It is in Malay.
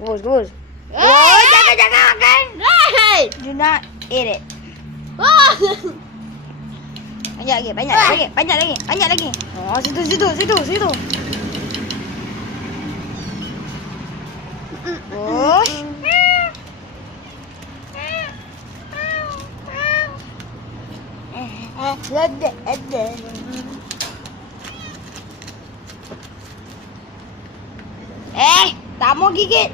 Gubus. Oh, jangan makan. Hey. Do not eat it. Oh. Banyak lagi. Oh, situ. Oh. Ada. Tak mau gigit.